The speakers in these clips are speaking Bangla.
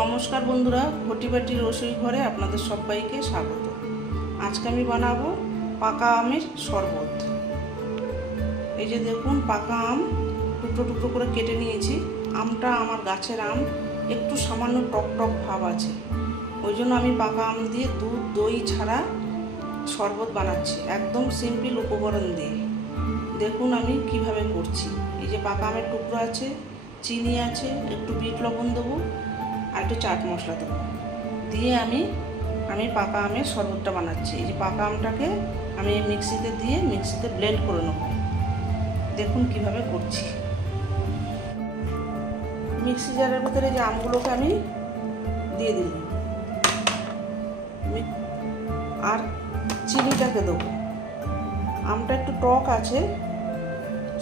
নমস্কার বন্ধুরা, ঘটিবাটি রসোই ঘরে আপনাদের সবাইকে স্বাগত। আজকে আমি বানাবো পাকা আমের শরবত। এই যে দেখুন, পাকা আম টুকরো টুকরো করে কেটে নিয়েছি। আমটা আমার গাছের আম, একটু সামান্য টক টক ভাব আছে, ওই জন্য আমি পাকা আম দিয়ে দুধ দই ছাড়া শরবত বানাচ্ছি, একদম সিম্পল উপকরণ দিয়ে। দেখুন আমি কিভাবে করছি। এই যে পাকা আমের টুকরো আছে, চিনি আছে, একটু বিট লবণ দেবো আর একটু চাট মশলা দেবো, দিয়ে আমি পাকা আমের শরবতটা বানাচ্ছি। এই যে পাকা আমটাকে আমি মিক্সিতে ব্লেন্ড করে নেব। দেখুন কিভাবে করছি। মিক্সি জারের ভিতরে যে আমগুলোকে আমি দিয়ে দিলাম, আর চিনিটাকে দেবো। আমটা একটু টক আছে,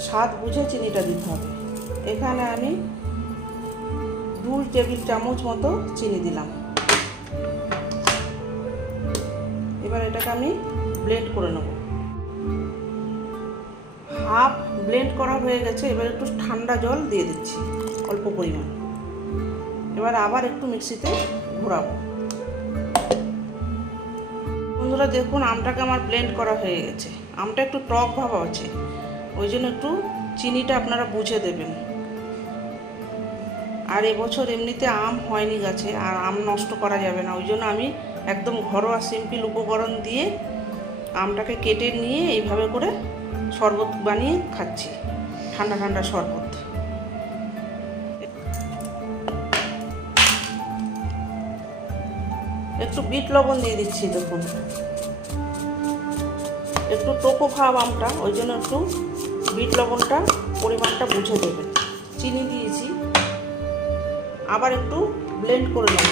স্বাদ বুঝে চিনিটা দিতে হবে। এখানে আমি 2 টেবিল চামচ মতো চিনি দিলাম। এবার এটাকে আমি ব্লেন্ড করে নেব। হাফ ব্লেন্ড করা হয়ে গেছে। এবার একটু ঠান্ডা জল দিয়ে দিচ্ছি অল্প পরিমাণ। এবার আবার একটু মিক্সিতে ঘোরাবো। বন্ধুরা দেখুন, আমটাকে আমার ব্লেন্ড করা হয়ে গেছে। আমটা একটু টক ভাব আছে, ওই জন্য একটু চিনিটা আপনারা বুঝে দেবেন। আর এবছর এমনিতে আম হয়নি গাছে, আর আম নষ্ট করা যাবে না, ওই জন্য আমি একদম ঘরোয়া সিম্পল উপকরণ দিয়ে আমটাকে কেটে নিয়ে এইভাবে করে শরবত বানিয়ে খাচ্ছি, ঠান্ডা ঠান্ডা শরবত। একটু বিট লবণ দিয়ে দিচ্ছি। দেখুন একটু টোকো ভাব আমটা, ওই জন্য একটু বিট লবণটা পরিমাণটা বুঝে দেবেন। চিনি দিয়েছি, আবার একটু ব্লেন্ড করে নেব।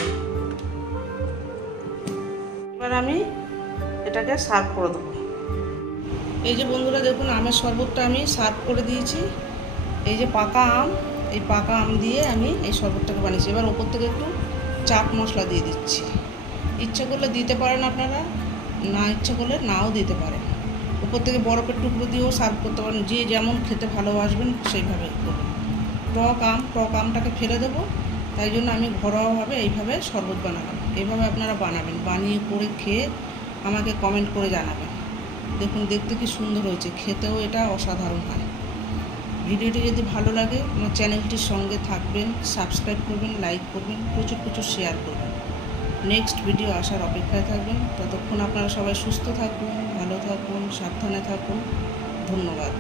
এবার আমি এটাকে সার্ভ করে দেবো। এই যে বন্ধুরা দেখুন, আমের শরবতটা আমি সার্ভ করে দিয়েছি। এই যে পাকা আম, এই পাকা আম দিয়ে আমি এই শরবতটাকে বানিয়েছি। এবার ওপর থেকে একটু চাট মশলা দিয়ে দিচ্ছি। ইচ্ছে করলে দিতে পারেন আপনারা, না ইচ্ছে করলে নাও দিতে পারেন। উপর থেকে বরফের টুকরো দিয়েও সার্ভ করতে পারেন, যে যেমন খেতে ভালোবাসবেন সেইভাবে করবেন। টক আমটাকে ফেলে দেবো, তাই জন্য আমি ঘরোয়াভাবে এইভাবে শরবত বানালাম। এইভাবে আপনারা বানাবেন, বানিয়ে করে খেয়ে আমাকে কমেন্ট করে জানাবেন। দেখুন দেখতে কি সুন্দর হয়েছে, খেতেও এটা অসাধারণ হয়। ভিডিওটি যদি ভালো লাগে আমার চ্যানেলটির সঙ্গে থাকবেন, সাবস্ক্রাইব করবেন, লাইক করবেন, প্রচুর শেয়ার করবেন। নেক্সট ভিডিও আসার অপেক্ষায় থাকবেন। ততক্ষণ আপনারা সবাই সুস্থ থাকুন, ভালো থাকুন, সাবধানে থাকুন। ধন্যবাদ।